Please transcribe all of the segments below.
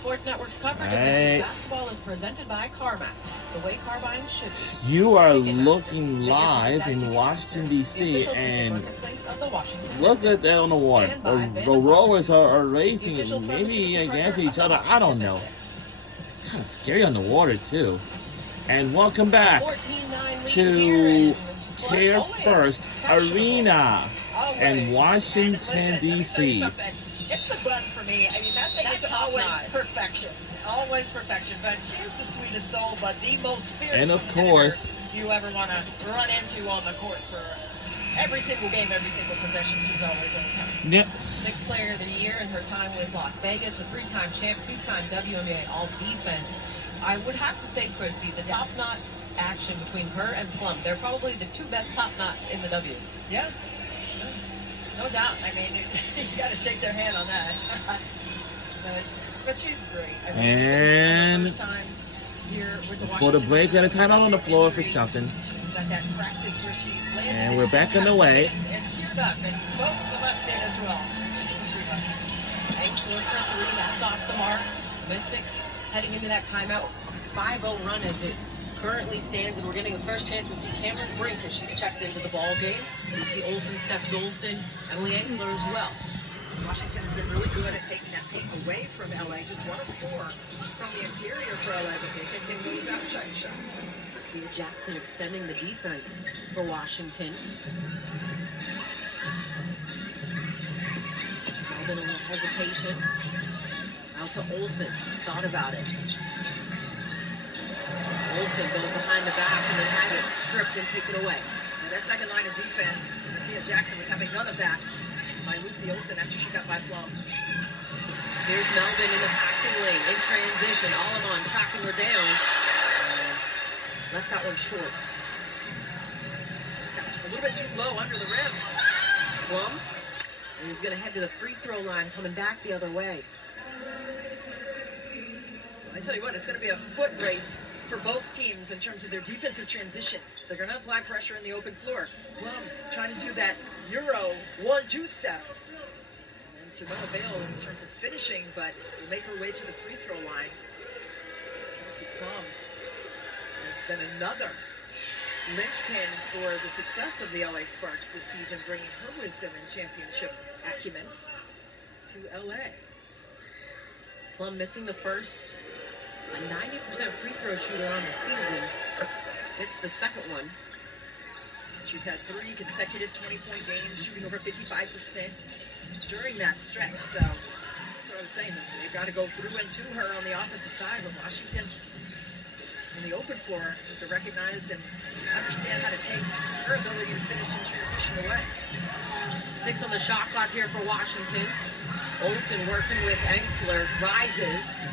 Sports Network's coverage of Mystics basketball is presented by CarMax, the way car buying should be. You are looking live in Washington, D.C., and look at that on the water. The rowers are racing, maybe against each other. I don't know. It's kind of scary on the water, too. And welcome back to Care First Arena in Washington, D.C. It's the bun for me. I mean, that thing is always perfection. Always perfection. But she is the sweetest soul, but the most fierce and of course you ever want to run into on the court for every single game, every single possession. She's always on time. Yep. Sixth player of the year in her time with Las Vegas, the three-time champ, two-time WNBA all-defense. I would have to say, Christy, the top-knot action between her and Plum, they're probably the two best top knots in the W. Yeah. No doubt. I mean, you got to shake their hand on that. but she's great. I mean, and the first time here with the for the break, got a timeout on the floor for something. That practice where she landed and we're back on the way. And teared up, and both of us did as well. She's a sweetheart. Excellent for three. That's off the mark. Mystics heading into that timeout. 5-0 run as it currently stands, and we're getting the first chance to see Cameron Brink as she's checked into the ball game. You see Olsen, Steph Dolson, Emily Engstler as well. Washington has been really good at taking that paint away from LA. Just 1 of 4 from the interior for LA, but they take those outside shots. Kia Jackson extending the defense for Washington. Melvin a little hesitation. Out to Olsen. Thought about it. Olsen goes behind the back and then has it stripped and taken away. Now that second line of defense, Kia Jackson was having none of that by Lucy Olsen after she got by Plum. Here's Melvin in the passing lane, in transition. Alamon tracking her down. Left that one short. Just got a little bit too low under the rim. Plum, and he's going to head to the free throw line, coming back the other way. I tell you what, it's going to be a foot race for both teams in terms of their defensive transition. They're going to apply pressure in the open floor. Plum trying to do that Euro 1-2 step. And to no avail in terms of finishing, but will make her way to the free throw line. Kelsey Plum has been another linchpin for the success of the LA Sparks this season, bringing her wisdom and championship acumen to LA. Plum missing the first. A 90% free throw shooter on the season. It's the second one. She's had 3 consecutive 20-point games, shooting over 55% during that stretch. So that's what I was saying. They've got to go through and to her on the offensive side. But Washington in the open floor to recognize and understand how to take her ability to finish and transition away. 6 on the shot clock here for Washington. Olsen working with Engstler, rises.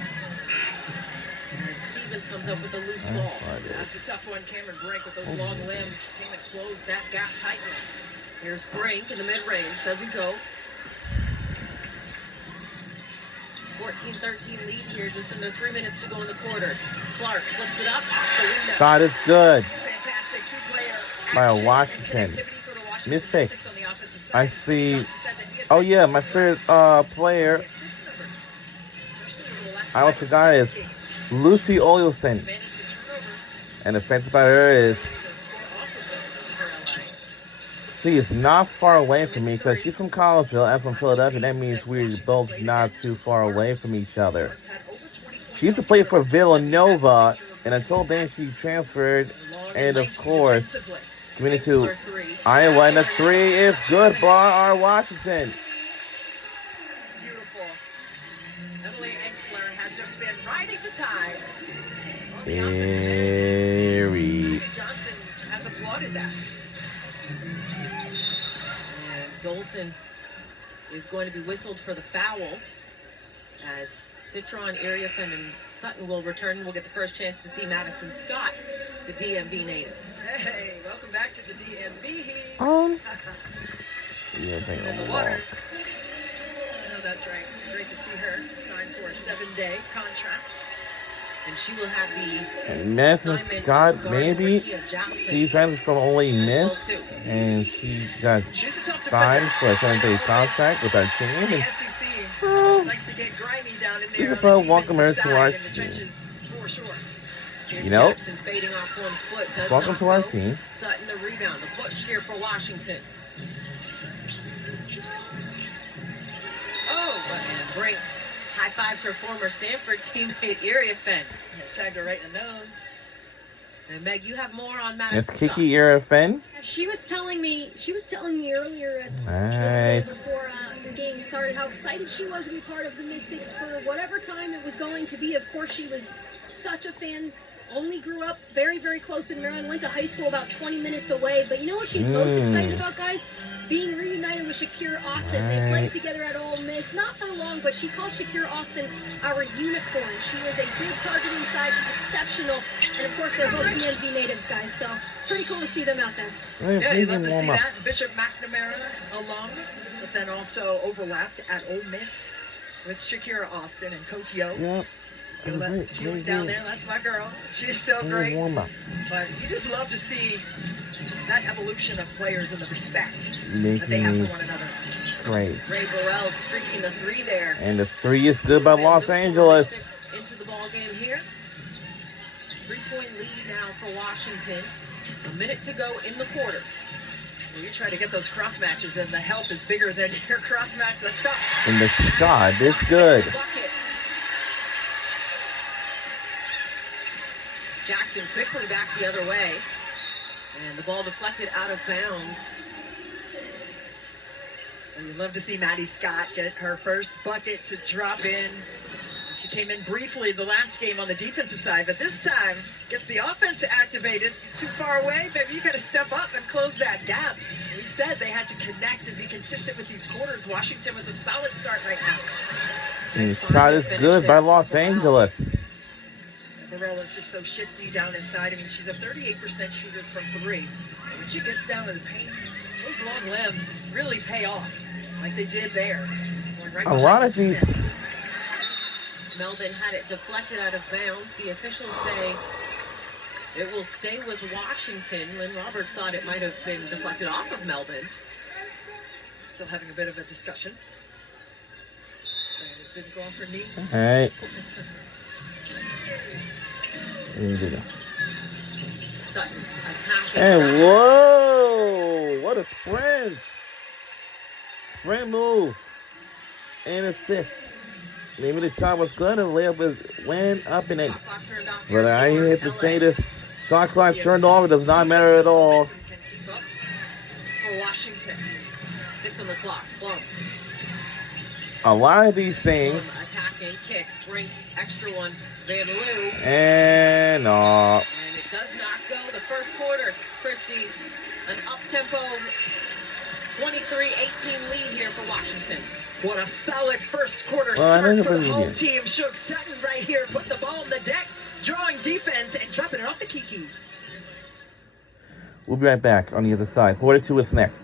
Stevens comes up with a loose ball. That's a tough one. Cameron Brink with those long limbs came and closed that gap tightly. Here's Brink in the mid-range. Doesn't go. 14-13 lead here. Just under 3 minutes to go in the quarter. Clark flips it up off the window. Shot is good. Fantastic two-player By Washington. Mistake. On the offensive side. I see. Oh yeah, my favorite player. I almost forgot is Lucy Olsen. And the fact about her is she is not far away from me because she's from Collegeville. I'm from Philadelphia. That means we're both not too far away from each other. She used to play for Villanova, and until then she transferred. And of course, committed to Iowa. And the 3 is good by our Washington. Beautiful. Emily Engstler has just been riding the tide. Very. Johnson has applauded that. And Dolson is going to be whistled for the foul as Citron, Iriafen, and Sutton will return. We'll get the first chance to see Madison Scott, the DMV native. Hey, welcome back to the DMV. Yeah, in the water. I know that's right. Great to see her sign for a 7-day contract. And she will have the Madison Scott, maybe she transferred from only Miss, and she got signed for a 7-day contract with our team. The SEC likes to get grimy down down in We there. prefer on the welcome her defensive to side our in the team. trenches, for sure. Here's You know, Jackson fading off one foot. Does welcome not to our go. team. Sutton the rebound. The push here for Washington. Oh, and Brink high fives her former Stanford teammate Iriafen. Tagged her right in the nose. And Meg, you have more on It's Madison. Kiki Iriafen. She was telling me earlier at Nice. before the game started how excited she was to be part of the Mystics for whatever time it was going to be. Of course, she was such a fan. Only grew up very, very close to Maryland. Went to high school about 20 minutes away. But you know what she's most excited about, guys? Being reunited with Shakira Austin. They played together at Ole Miss, not for long, but she called Shakira Austin our unicorn. She is a big target inside. She's exceptional. And of course, they're both DMV natives, guys. So pretty cool to see them out there. Yeah, you'd love to see that. Bishop McNamara alum, but then also overlapped at Ole Miss with Shakira Austin and Coach Yo. Yep. She was down there. That's my girl. She's so great. Warm up. But you just love to see that evolution of players and the respect that Making they have me for one another. great. Ray Burrell streaking the three there. And the 3 is good by And Los look for Angeles. Mystic into the ball game here. 3-point lead now for Washington. A minute to go in the quarter. Well, you try to get those cross matches, and the help is bigger than your cross match. That's tough. And the shot is good. Bucket. Jackson quickly back the other way. And the ball deflected out of bounds. And you'd love to see Maddie Scott get her first bucket to drop in. She came in briefly the last game on the defensive side, but this time gets the offense activated. Too far away, baby. You got to step up and close that gap. We said they had to connect and be consistent with these quarters. Washington with a solid start right now. And the shot is good by Los Angeles. Burrell is just so shifty down inside. I mean, she's a 38% shooter from three. And when she gets down to the paint, those long limbs really pay off, like they did there. Right A lot of these. Melbourne had it deflected out of bounds. The officials say it will stay with Washington. Lynn Roberts thought it might have been deflected off of Melbourne. Still having a bit of a discussion. Saying it didn't go off her knee. Alright. Here we go. Sutton attacking. And whoa! What a sprint! Sprint move. And assist. Maybe the shot was good and layup went up and in. Shot clock turned off But here I for hate to LA. say this. Shot clock turned off. It does not matter at all. Can keep up for Washington. 6 on the clock. Plum. A lot of these things. Attacking, kicks, Brink, extra one, Van Loo. And And it does not go. The first quarter, Christy, an up-tempo 23-18 lead here for Washington. What a solid first quarter Well, I start know for the the home Brazilian. team. Shook Sutton right here, putting the ball on the deck, drawing defense and dropping it off to Kiki. we'll be right back on the other side. Quarter 2 is next.